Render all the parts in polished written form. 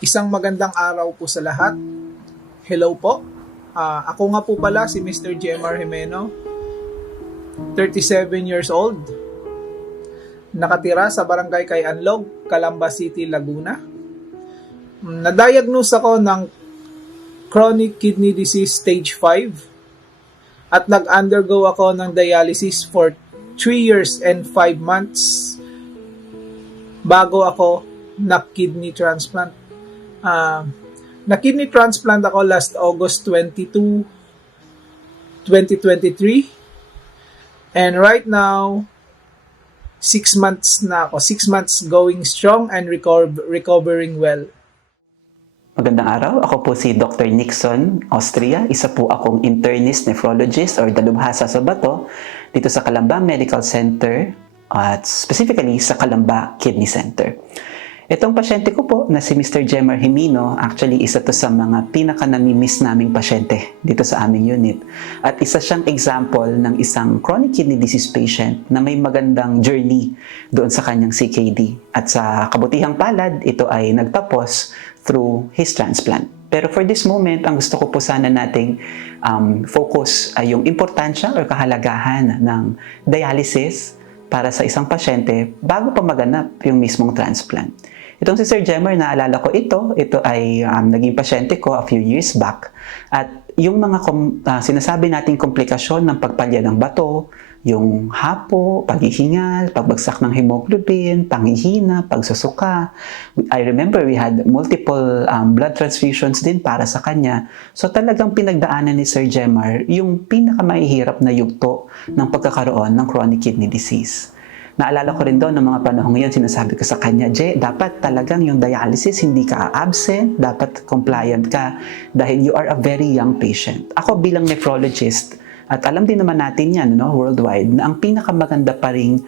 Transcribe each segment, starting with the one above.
Isang magandang araw po sa lahat. Hello po. Ako nga po pala si Mr. Jemar Jimeno, 37 years old. Nakatira sa Barangay Kayanlog, Calamba City, Laguna. Na-diagnose ako ng chronic kidney disease stage 5 at nag-undergo ako ng dialysis for 3 years and 5 months bago ako na-kidney transplant. Na-kidney transplant ako last August 22, 2023. And right now, 6 months na ako. 6 months going strong and recovering well. Magandang araw. Ako po si Dr. Nixon Austria. Isa po akong internist nephrologist or dalubhasa sa bato dito sa Calamba Medical Center at specifically sa Calamba Kidney Center. Itong pasyente ko po na si Mr. Jemar Jimeno, actually isa to sa mga pinaka-namimiss naming pasyente dito sa aming unit. At isa siyang example ng isang chronic kidney disease patient na may magandang journey doon sa kanyang CKD. At sa kabutihang palad, ito ay nagtapos through his transplant. Pero for this moment, ang gusto ko po sana nating focus ay yung importansya o kahalagahan ng dialysis para sa isang pasyente bago pa maganap yung mismong transplant. Itong si Sir Jemar, naalala ko ito ay naging pasyente ko a few years back. At yung mga sinasabi nating komplikasyon ng pagpalya ng bato, yung hapo, paghihingal, pagbagsak ng hemoglobin, panghihina, pagsusuka. I remember we had multiple blood transfusions din para sa kanya. So talagang pinagdaanan ni Sir Jemar yung pinakamahihirap na yugto ng pagkakaroon ng chronic kidney disease. Naalala ko rin doon ng mga panahon ngayon, sinasabi ko sa kanya, dapat talagang yung dialysis, hindi ka absent, dapat compliant ka dahil you are a very young patient. Ako bilang nephrologist, at alam din naman natin yan worldwide, na ang pinakamaganda pa ring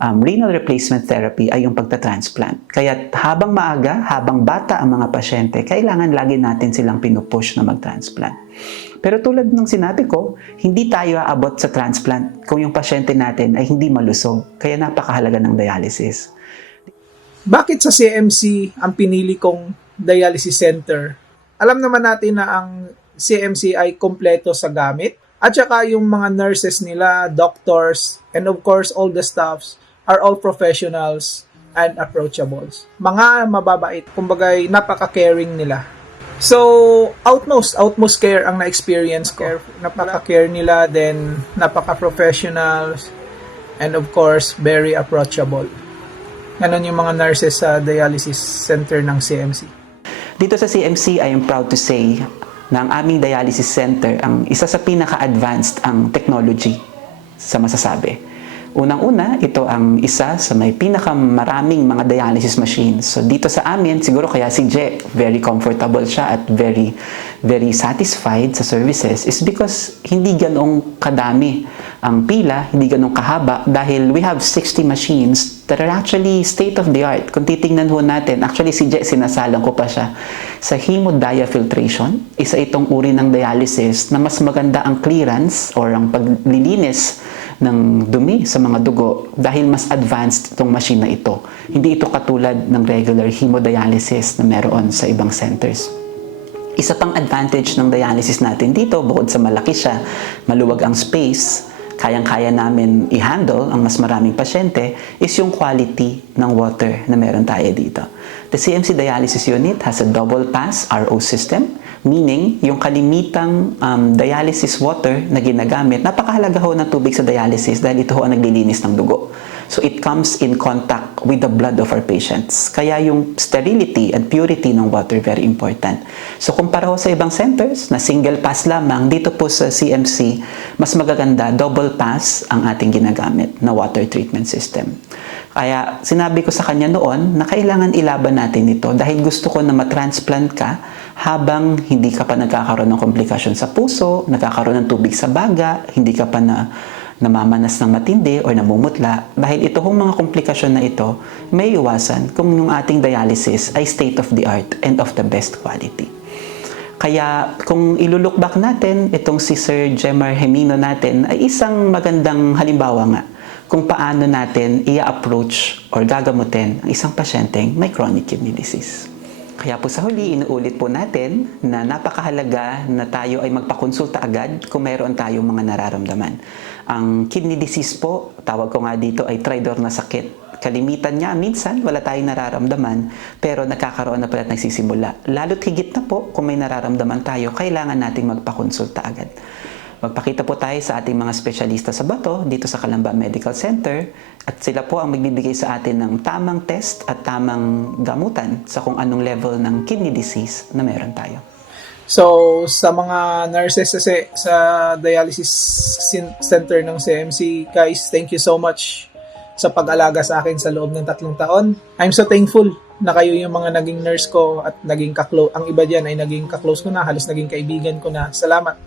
renal replacement therapy ay yung pagta-transplant. Kaya habang maaga, habang bata ang mga pasyente, kailangan lagi natin silang pinupush na mag-transplant. Pero tulad ng sinabi ko, hindi tayo aabot sa transplant kung yung pasyente natin ay hindi malusog. Kaya napakahalaga ng dialysis. Bakit sa CMC ang pinili kong dialysis center? Alam naman natin na ang CMC ay kompleto sa gamit. At saka yung mga nurses nila, doctors, and of course all the staffs are all professionals and approachables. Mga mababait, kumbagay napaka-caring nila. So, utmost care ang na-experience ko. Napaka-care nila, then napaka-professionals, and of course, very approachable. Ganon yung mga nurses sa dialysis center ng CMC. Dito sa CMC, I am proud to say na ang aming dialysis center ang isa sa pinaka-advanced ang technology sa masasabi. Unang-una, ito ang isa sa may pinakamaraming mga dialysis machines. So dito sa amin, siguro kaya si Je, very comfortable siya at very satisfied sa services is because hindi ganong kadami ang pila, hindi ganong kahaba dahil we have 60 machines that are actually state-of-the-art. Kung titingnan ho natin, actually si Je, sinasalang ko pa siya sa hemodiafiltration. Isa itong uri ng dialysis na mas maganda ang clearance or ang paglilinis ng dumi sa mga dugo dahil mas advanced itong machine na ito. Hindi ito katulad ng regular hemodialysis na meron sa ibang centers. Isa pang advantage ng dialysis natin dito, bukod sa malaki siya, maluwag ang space, kayang-kaya namin i-handle ang mas maraming pasyente, is yung quality ng water na meron tayo dito. The CMC Dialysis Unit has a double pass RO system, meaning yung kalimitang dialysis water na ginagamit, napakahalaga ho ng tubig sa dialysis dahil ito ho ang naglilinis ng dugo. So it comes in contact with the blood of our patients. Kaya yung sterility and purity ng water very important. So kumpara ho sa ibang centers na single pass lamang, dito po sa CMC, mas magaganda, double pass ang ating ginagamit na water treatment system. Kaya sinabi ko sa kanya noon na kailangan ilaban natin ito dahil gusto ko na matransplant ka habang hindi ka pa nagkakaroon ng komplikasyon sa puso, nagkakaroon ng tubig sa baga, hindi ka pa namamanas ng matindi o namumutla. Dahil ito hong mga komplikasyon na ito, may iwasan kung yung ating dialysis ay state-of-the-art and of the best quality. Kaya kung ilulook back natin, itong si Sir Jemar Jimeno natin ay isang magandang halimbawa nga kung paano natin i-approach or gagamutin ang isang pasyenteng may chronic kidney disease. Kaya po sa huli, inuulit po natin na napakahalaga na tayo ay magpakonsulta agad kung mayroon tayong mga nararamdaman. Ang kidney disease po, tawag ko nga dito ay tridor na sakit. Kalimitan niya, minsan wala tayong nararamdaman, pero nagkakaroon na pala at nagsisimula. Lalo't higit na po kung may nararamdaman tayo, kailangan nating magpakonsulta agad. Magpakita po tayo sa ating mga espesyalista sa bato dito sa Calamba Medical Center at sila po ang magbibigay sa atin ng tamang test at tamang gamutan sa kung anong level ng kidney disease na meron tayo. So, sa mga nurses sa dialysis center ng CMC, guys, thank you so much sa pag-alaga sa akin sa loob ng 3 taon. I'm so thankful na kayo yung mga naging nurse ko at naging ang iba dyan ay naging kaklose ko na, halos naging kaibigan ko na. Salamat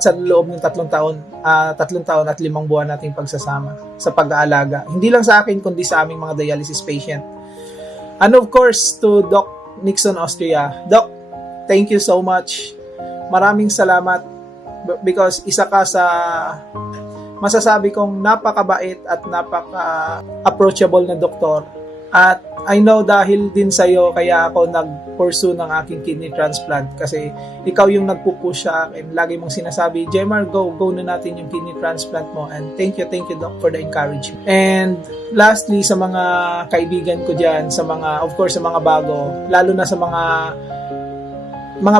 sa loob ng 3 taon, 3 taon at 5 buwan nating pagsasama sa pag-aalaga. Hindi lang sa akin, kundi sa aming mga dialysis patient. And of course, to Doc Nixon Austria. Doc, thank you so much. Maraming salamat because isa ka sa masasabi kong napakabait at napaka-approachable na doktor. At I know dahil din sa'yo kaya ako nag-pursue ng aking kidney transplant kasi ikaw yung nagpupush sa akin. Lagi mong sinasabi, Jemar, go na natin yung kidney transplant mo. And thank you Doc for the encouragement. And lastly, sa mga kaibigan ko dyan, sa mga, of course, sa mga bago, lalo na sa mga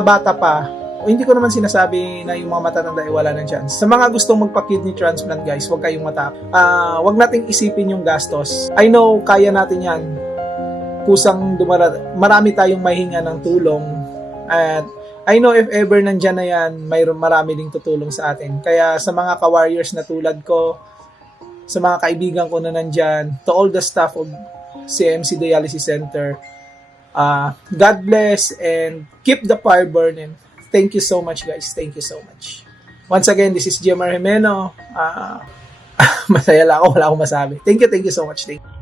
bata pa, o hindi ko naman sinasabi na yung mga matatanda ay wala ng chance. Sa mga gustong magpa-kidney transplant, guys, huwag kayong matakot. Huwag nating isipin yung gastos. I know, kaya natin yan. Kusang marami tayong mahinga ng tulong. At I know if ever nandyan na yan, marami ding tutulong sa atin. Kaya sa mga ka-warriors na tulad ko, sa mga kaibigan ko na nandyan, to all the staff of CMC Dialysis Center, God bless and keep the fire burning. Thank you so much, guys. Thank you so much. Once again, this is Jemar Jimeno. Masaya lang ako. Wala akong masabi. Thank you so much. Thank you.